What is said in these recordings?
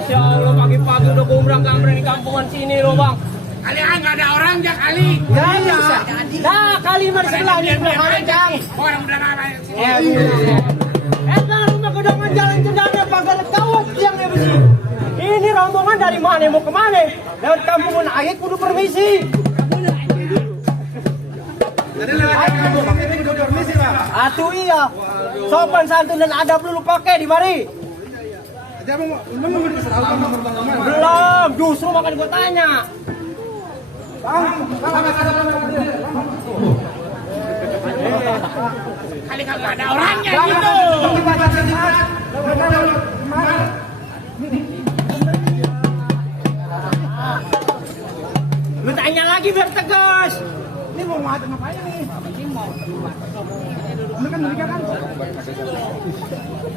Masya Allah, pagi-pagi udah gombrang-gambrang di kampungan sini loh bang. Kali nggak ada orang ya kali. Nggak bisa. Nah kali mah di sebelah ini sebelah mana Cang? Orang udah lama. Nah rumah gedongan jalan cendana pagar kawat yang ya besi. Ini rombongan dari mana mau kemana? Lewat kampungan ayat kudu permisi. Jadi lewat kampung ini kudu permisi pak. Atuh iya. Sopan santun dan adab dulu pakai di mari. Belum, justru makan gue tanya. Kali kagak ada orangnya gitu. Lu tanya lagi biar tegas. Ini mau ngapain nih? Ini kan mereka kan.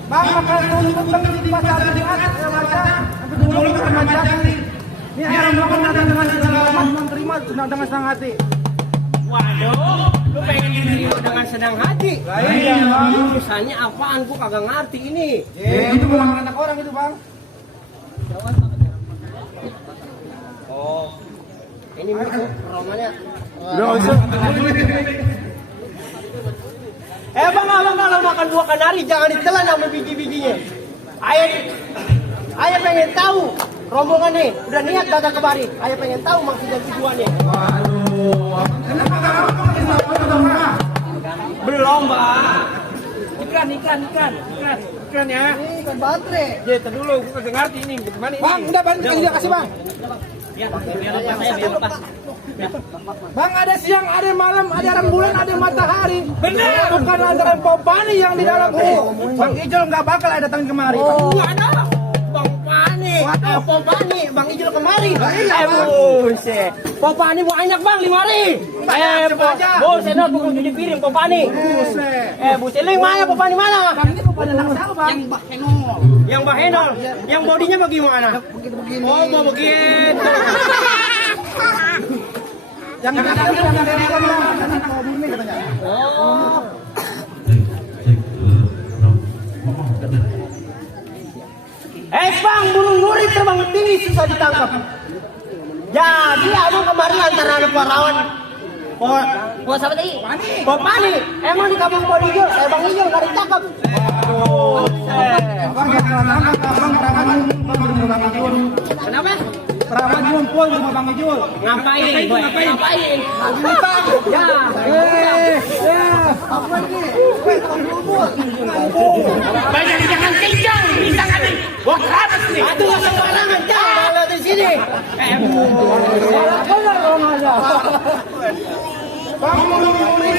Bang, kalau tentang di pasar di atas ya baca. Dulu kan baca ini. Ini orang makan datang dengan segala macam terima dengan senang hati. Waduh, lu pengen diterima dengan senang hati? Iya, Bang. Urusannya apaan? Gua kagak ngerti ini. Itu bukan anak orang itu, Bang. Oh, ini masuk romanya. Udah usah. Bang, abang kalau makan buah kanari jangan ditelan sama biji-bijinya. Ayah pengen tahu rombongan nih udah niat datang kemari. Ayah pengen tahu maksud dan tujuannya. Waduh, kenapa kamu Belum, Bang. Ikan ya? Ini ikan baterai. Ya, dulu gua kagak ngerti ini gimana ini. Bang, udah kasih Bang. Ya, biar lepas. Bang, ada siang, ada malam, ada rembulan, ada matahari. Bener. Bukan antara Popani yang di dalam ini. Bang Ijol nggak bakal ada datang kemari. Oh, ada. Bang Pani. Popani, Bang Ijul kemari. Buset. Popani banyak, Bang, 5 buset, no, bukan cuci piring Popani. Buset, lu yang mana Popani mana? Bang, ini Popani anak siapa, Bang? Yang Bahenol. Yang bodinya bagaimana? Begini. Oh, mau begitu. Yang dari Bang, anak mau bumi katanya. Oh. Bang, burung nuri terbang tinggi susah ditangkap. Jadi abang kemarin antara anak parawan. Oh, siapa tadi? Popani. Emang di kampung Bodijol, Bang Ijol nggak ditangkap. Aduh. Bang, jangan nangkap, Bang, perawan ngumpul Bang Ijol. Kenapa? Perawan ngumpul sama Bang Ijol. Ngapain? Ngapain? Ya. Apa ini? Banyak jangan kencang, bisa kan nih? Wah, apa sih? Aduh, sembarangan jangan di sini. Benar dong aja. Bang,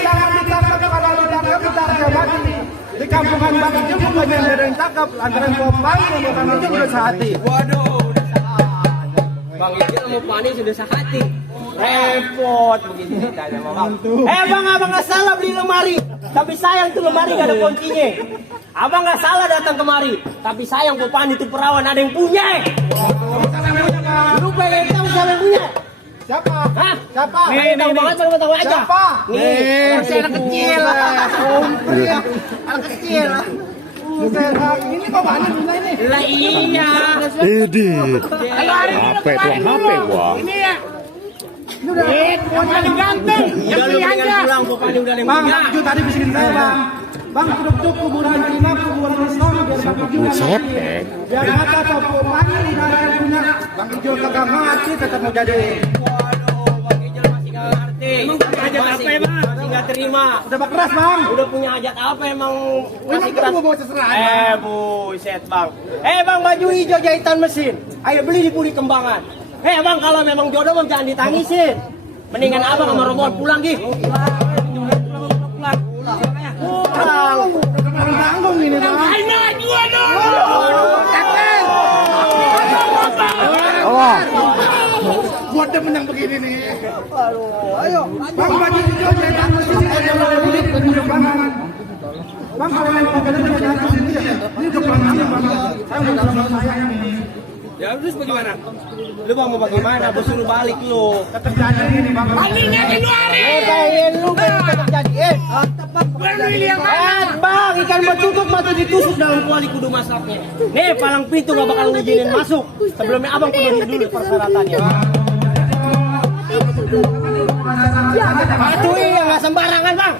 jangan ditangkap, kalau ditangkap kita mati. Di kampungan Bang Ijol bukan ada yang tangkap, antara Popani sama Bang Ijol udah sehati. Waduh, Bang Ijol sama Pani sudah sehati. Repot begini ceritanya Bang. Bang, abang nggak salah beli lemari, tapi sayang tuh lemari gak ada kuncinya. Abang nggak salah datang kemari, tapi sayang Popani tuh perawan ada yang punya. Lu pengen tahu siapa yang punya? Siapa? Hah? Siapa? Nih, tahu banget baru tahu aja. Siapa? Nih, masih anak kecil. Anak kecil. Ini kok mana ini? Lah iya. Idi. HP tuang HP gua. Ini ya. Ini udah paling ganteng. Yang Udah lu pilihannya. mendingan pulang, pokoknya udah yang Bang, punya. Ju tadi bisikin saya bang. Bang, cukup kuburan Cina, kuburan Islam, biar Bang Ijo Buset, biar kata Papua Mani, yang punya Bang Ijo kagak mati, tetap mau jadi. Waduh, Bang Ijal masih nggak ngerti. Hajat apa ya, Bang? Masih nggak terima. Udah bak keras bang. Udah punya hajat apa emang masih Emang keras? kamu bawa seserah? Buset bang. Bang, baju hijau jahitan mesin. Ayo beli di Puri Kembangan. Bang, kalau memang jodoh bang jangan ditangisin. Mendingan abang sama Rombongan pulang gih. Pulang. Tanggung ini bang. Aina dua dong. Allah. Buat dia menang begini nih. Ayo, bang baju hijau jahitan mesin, baju Kembangan. Bang, kalau yang pakai itu jahitan mesin ini udah Kembangan bang. Saya udah sama saya ini. Ya terus bagaimana? Lu mau bagaimana? Bos suruh balik lu. Tetap jadi ini bang. Anjingnya keluarin. Pengen lu kan tetap jadi. Bukan milih yang mana? Bang, ikan bertutup mata ditusuk dalam kuali kudu masaknya. Nih, palang pintu gak bakal ngizinin masuk. Sebelumnya abang penuhi dulu persyaratannya. Batu iya nggak sembarangan bang.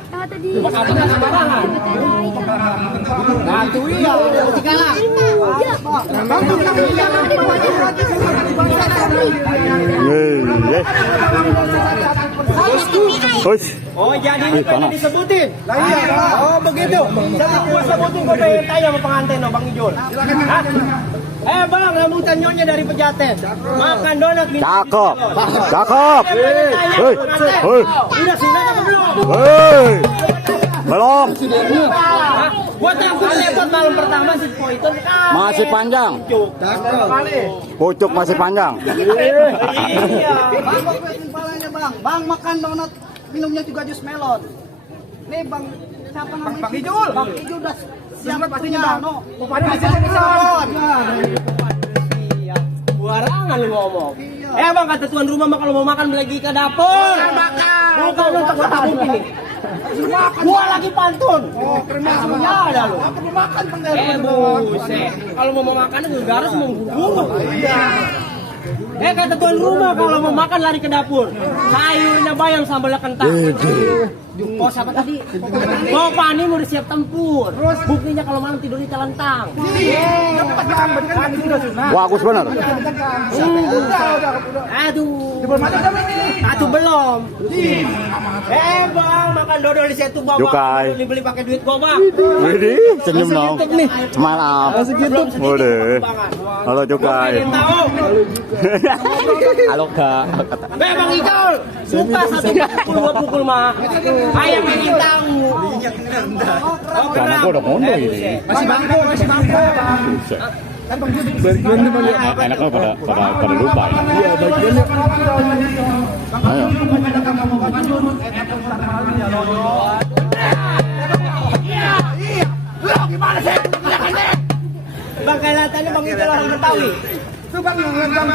Abang nggak sembarangan. Batu iya mesti kalah. Hush. Oh jadi ini pengen panas. disebutin. Lah iya. Oh begitu. Jadi gua sebutin gua pengen tanya sama pengantin no Bang Ijol. Hah? Bang, rambutan nyonya dari Pejaten. Makan donat minum Cakep. bis. Cakep. Hei. Hei. Udah sunat apa belum? Hei. Belum. Hah? Gua takut lewat malam pertama si Po itu Masih panjang. Pucuk masih panjang. Iya. Bang, makan donat, minumnya juga jus melon. Nih bang, siapa namanya? Bang Ijul. Bang Ijul udah siap pastinya. Pada di sini melon. Buarangan lu ngomong. Bang kata tuan rumah mah kalau mau makan lagi ke dapur. Bukan untuk takut ini. Gua lagi pantun. Oh, terima Ya ada lu. Perlu makan bang. Buset. Kalau mau makan itu harus mengguguk. Kata tuan rumah kalau mau makan lari ke dapur. Sayurnya bayam sambalnya kentang. Oh siapa tadi? Oh Pani mau siap tempur. Buktinya kalau malam tidur di telentang. Bagus benar. Aduh. Aduh belum. Bang makan dodol di situ bang. Jukai. Beli pakai duit gua bang. Widih, senyum dong. Semangat. Udah. Halo Jukai. Tahu. Halo Kak. Bang Ijol. Suka satu pukul dua pukul mah. Ayam ingin tahu. Karena gua udah mondo ini. Masih bangku, masih bangku. Enaknya pada lupa ya. Iya, bagiannya. Ayo. Bang kelihatannya Bang Ijol orang Betawi. Itu bang yang ngendang.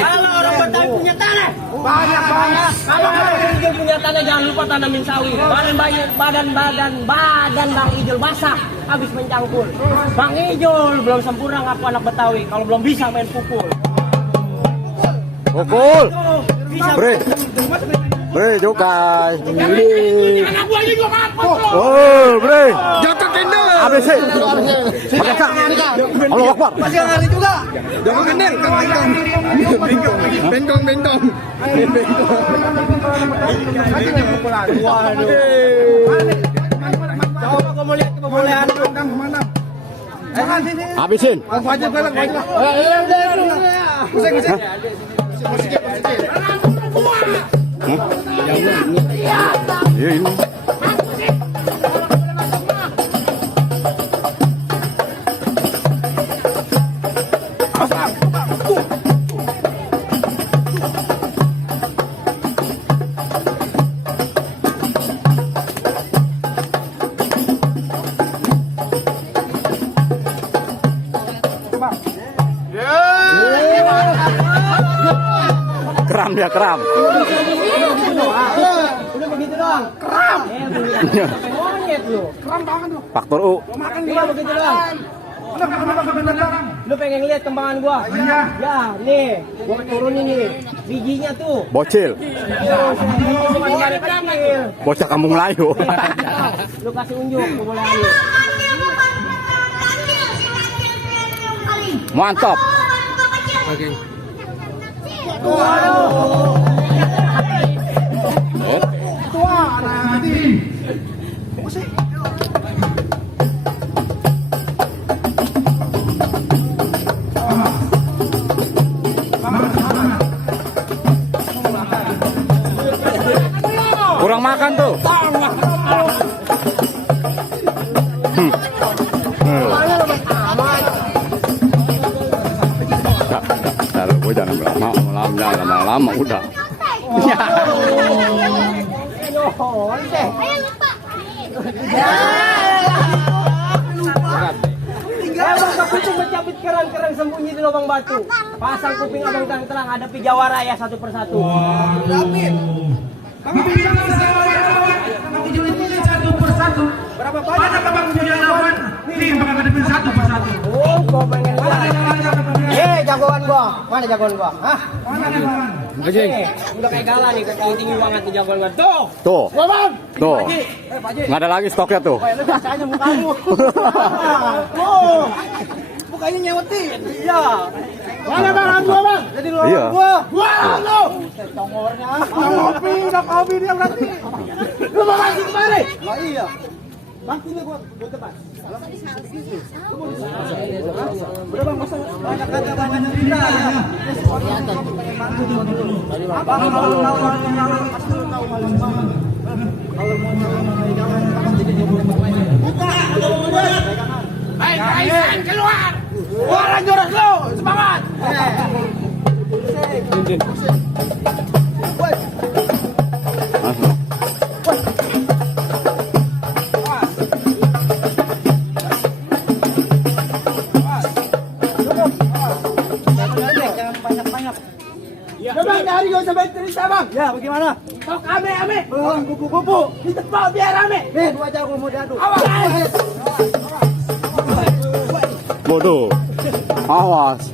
Kalau orang Betawi punya tanah. Banyak. Kalau Bang Ijol punya tanah jangan lupa tanamin sawi. Badan Bang Ijol basah habis mencangkul. Bang Ijol belum sempurna ngaku anak Betawi kalau belum bisa main pukul. Pukul. Bisa Bre. Bre Jukai. Anak gua juga ngapot loh. Oh, Bre. Jatuh kendel. ABC. Pakai Kak. Allah Akbar. Masih lari juga. Jangan kendel. Bengkong. Waduh. Coba aku mau lihat kebolehan. Kemana? Habisin. Wajib galak. Pusing. Iya ini. Keram dia kram. Udah begitu doang. Kram. Sampai monyet lu. Kram banget lu. Faktor U. Makan Cuma begitu doang. Lu pengen lihat kembangan gua? Iya. Ya, nih. Gua turunin nih. Bijinya tuh. Bocil. Kecil. Bocah kampung Melayu. Lu kasih unjuk kebolehan lu. Mantap. Tua nanti. Kurang makan tuh. Taruh gue jangan lama udah. Emang kepiting mencabut kerang-kerang sembunyi di lubang batu. Pasang kuping abang terang-terang hadapi jawara ya satu persatu. Kami bilang satu persatu. Berapa banyak? Mana abang punya lawan? Nih, bakal hadapin satu persatu. Oh, gua pengen lihat. Jagoan gua. Mana jagoan gua? Hah? Mana lawan? Udah kayak gala nih, kau tinggi banget nih jagoan gua. Tuh. Tuh. Bang. Tuh. Nggak ada lagi stoknya tuh. Lu biasanya mukamu. Oh. Mukanya nyewetin. Iya. Mana bang? Gua bang. Jadi lu Iya. gua. Wah, lu. Congornya. Ngopi, udah kopi dia berarti. Lu mau masuk kemari? Oh iya. Bang, ini gua tepat. Udah bang, masa banyak kata banyak cerita. Abang kalau Aisan keluar. Keluar joros lo, semangat. Bang, dari gak usah banyak cerita bang. Ya, bagaimana? Sok ame. Kupu-kupu. Di tempat biar rame. Nih, dua jago mau diadu. Awas. Bodoh. Awas.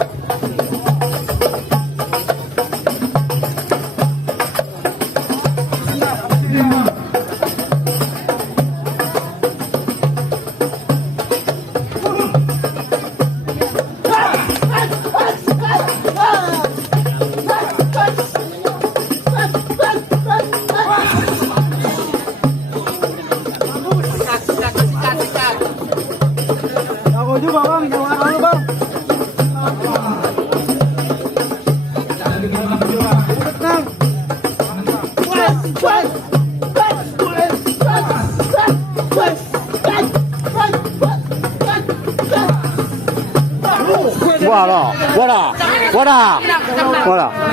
Jago juga bang, jago lalu bang. Wadah.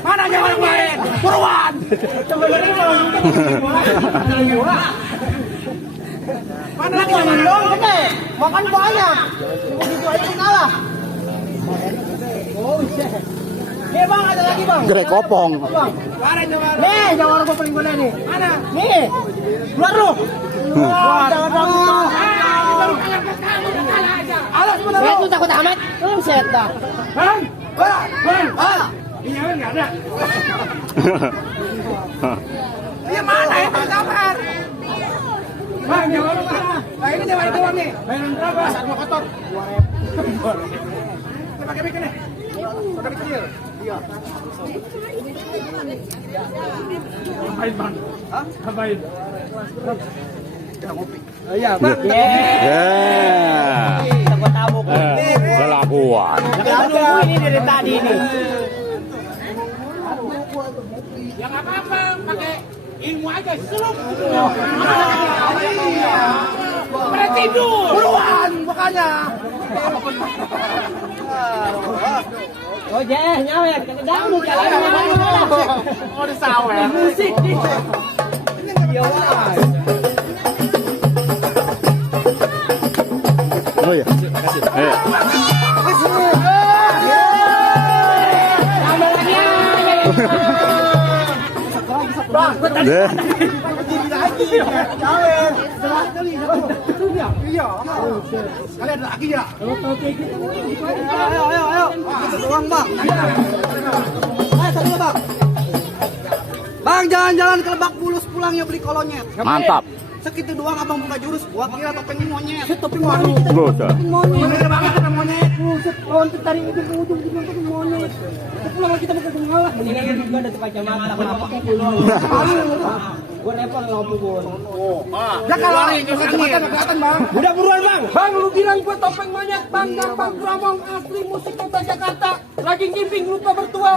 Mana jawaban kemarin? Buruan. Mana lagi jawaban dong? Makan banyak. Begitu aja kalah. Oh, shit. Nih bang, ada lagi bang. Gerek kopong. Bang. Mana jawaban? Nih, jawaban gua paling gede nih. Mana? Nih. Keluar lu. Keluar. Jangan takut. Alas bener Lu takut amat? Lu set dah. Bang. Ini nggak ada. Iya mana ya kamar? Bang, jawaban mana? Nah ini jawaban doang nih. Bayaran berapa? Saat mau kotor. 2.000. Pakai bikin nih. Pakai kecil. Iya. Ngapain bang? Hah? Ngapain? Iya, bang. Takut tabuk. Kelakuan. Aduh, ini dari tadi ini. Ya nggak apa-apa, pakai ilmu aja. Selum. Pada tidur. Buruan, makanya. Oh, nyawer. Kena dangdut. Oh, disawer. Musik. Iya, wah. Oh iya. Eh. Deh. Iya. Kalian ada lagi ya? Ayo. Doang, Bang. Ayo, satu Bang. Bang, jalan-jalan ke Lebak Bulus pulangnya beli kolonyet. Mantap. Segitu doang abang buka jurus, gua kira topeng monyet. Topeng monyet. Buset. Monyet. Bener banget ada monyet. Buset, loncat dari ujung ke ujung dibilang topeng monyet. Pulang kita bukan mengalah. Mendingan lu juga ada kacamata kenapa pukul lu? Gua repot nggak pukul. Ya kalau kacamata kelihatan bang. Udah buruan bang. Bang, lu bilang gua topeng monyet, Bang. Gampang Pramong asli musik kota Jakarta. Lagi ngimping lupa bertua.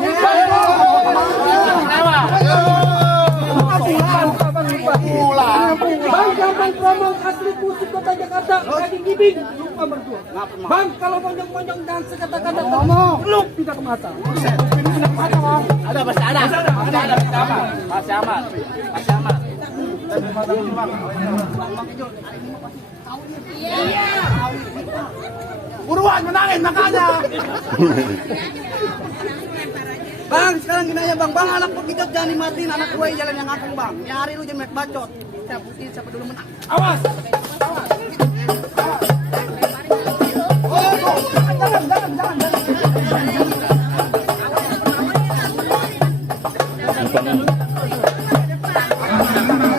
Bang, gampang Pramong asli musik kota Jakarta. Lagi ngimping lupa bertua. Bang, kalau monyong-monyong dan sekata-kata ngomong, lu tidak ke mata. Ada masih ada. Masih aman. Buruan menangin makanya. Bang, sekarang gini aja Bang. Bang, anak pekijot jangan dimatiin. Anak gue yang jalan yang ngapung Bang. Ini hari lu jangan banyak bacot. Siapa dulu menang. Awas.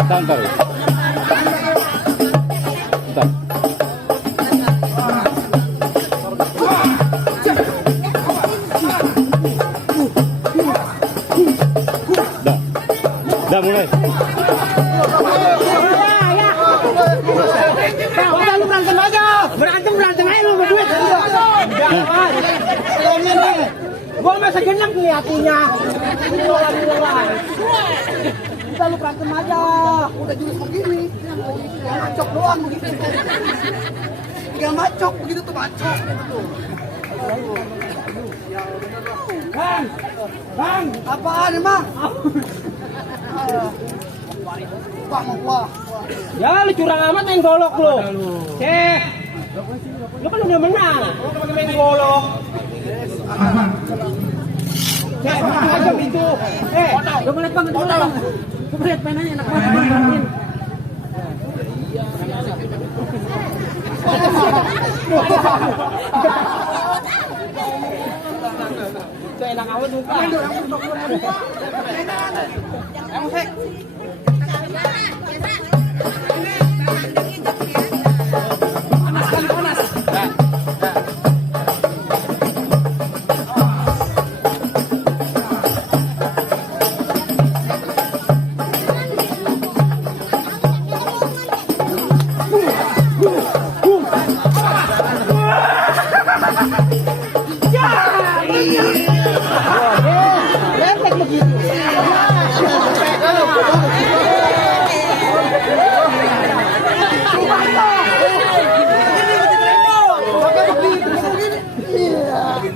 Tangkal. Bentar. Dah mulai. Udah lu berantem aja. Berantem aja lu berduit. Jangan. Gua masa genap nih hatinya. Kita lu berantem aja. Udah jurus begini. Macok doang begitu. Tiga macok begitu tuh macok. Bang, apaan emang? Wah. Ya lu curang amat main golok lu. Cek. Lu kan udah menang. Lu pakai main golok. Cek, macam itu. Lu boleh Bang, Bang. Coba lihat mainannya enak banget. Itu enak amat lupa.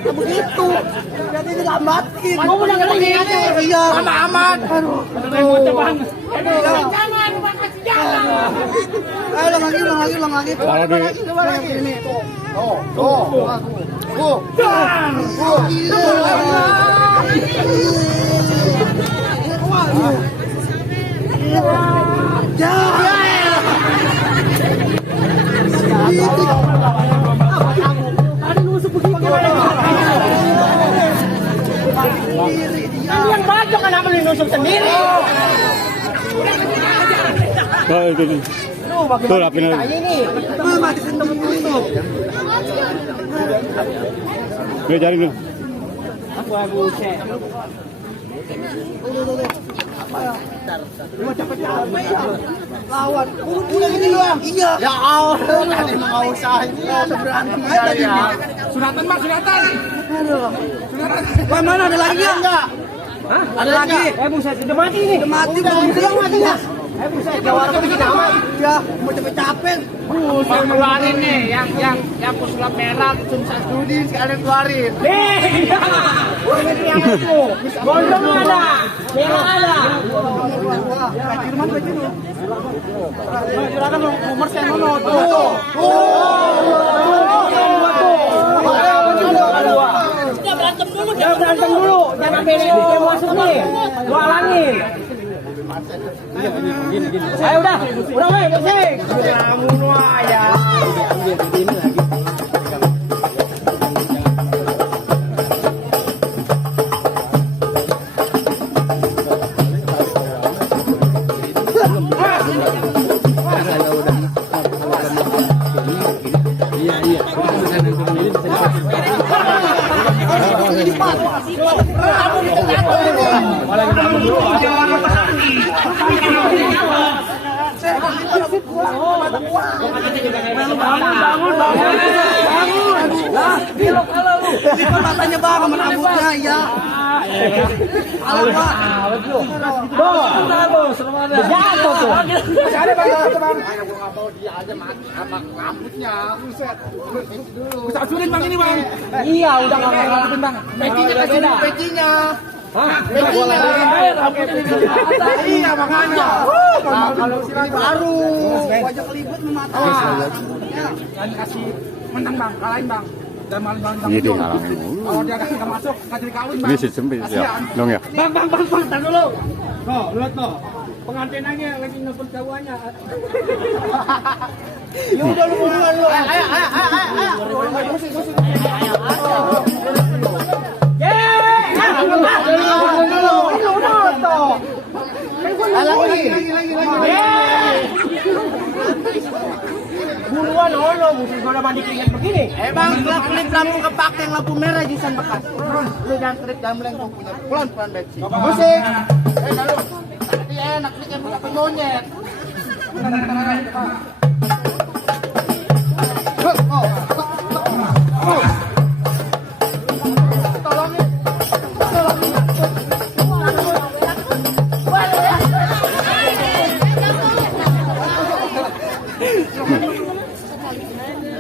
Begitu. Jadi dilamatin. Kamu udah ngeri aja. Iya. Aman. Aduh. Jangan makasih jalan. Ayo ulang lagi. Kalau di Coba lagi. Ini. Ada nusuk begitu. Yang bacok kenapa lu nusuk sendiri? oh, ini. Lu bagaimana Tuh, rapin ceritanya ini? Mama disentuh. Gue cari dulu. Aku buset. Lawan. Udah gini doang. Iya. Ya Allah. Ada mau usahain. Berantem aja ya. Sunatan mas sunatan. Wah, mana ada lagi enggak? Hah? Ada lagi. Buset, udah mati nih. Udah mati Udah belum? bilang mati ya? Buset, jawab bikin amat. Ya, mau capek-capek. Bang keluarin nih yang pesulap merah Sumsat Studi sekalian keluarin. Iya. Yang itu. Gondong ada. Merah ada. Silakan nomor saya nono. Tuh. sampai ini mau masuk nih. Gua halangin. Ayo udah weh, musik. Kamu aja. Matanya bang, rambutnya ya. Halo pak. Jatuh tuh. Ada bang, ada bang. Bisa sulit bang ini bang. Iya, udah nggak ngelakuin bang. Pekinya kasih dulu pekinya. Iya makanya. Kalau silang baru wajah kelibut memata. Dan kasih menang bang, kalahin bang. Dan maling bang. Iya dia halangin. Kalau dia kasih nggak masuk, kasih kawin bang. Ini sistem ya, dong ya. Bang, tar dulu. Tuh, lihat tuh. Pengantinannya lagi nelfon kawannya. Ya udah lu buruan lu. Ayo. Buruan lo, musuh gua udah mandi keringat begini. Bang, klip lampu kepake yang lampu merah jisan bekas. Lu jangan klip jam leng punya. Pelan bensin. Musik. Lalu. Tadi enak nih kan pakai monyet.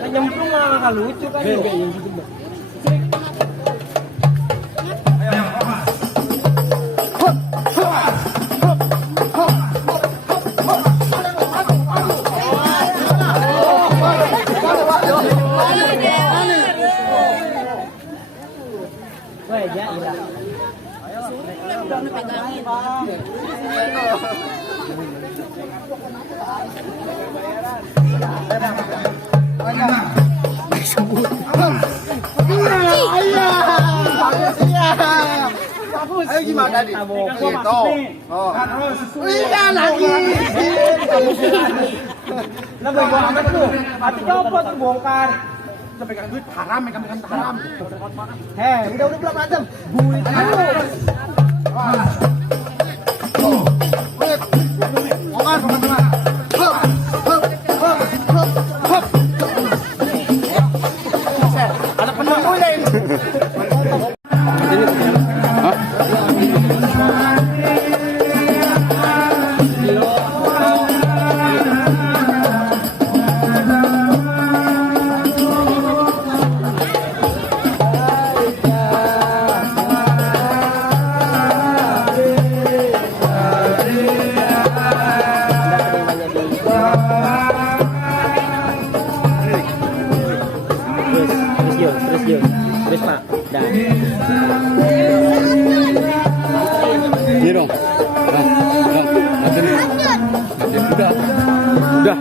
Nyemplung nggak lucu kan? Weh, ya, iya. Ayo gimana nih? Gitu. Oh. Iya lagi. Lah gua amat tuh. Hati copot tuh bongkar. Kita pegang duit haram, pegang haram. Udah belum berantem. Bulit dulu. Bongkar sama tengah. Ada penunggunya ini. Terus Pak. Dah. Iya dong. Udah.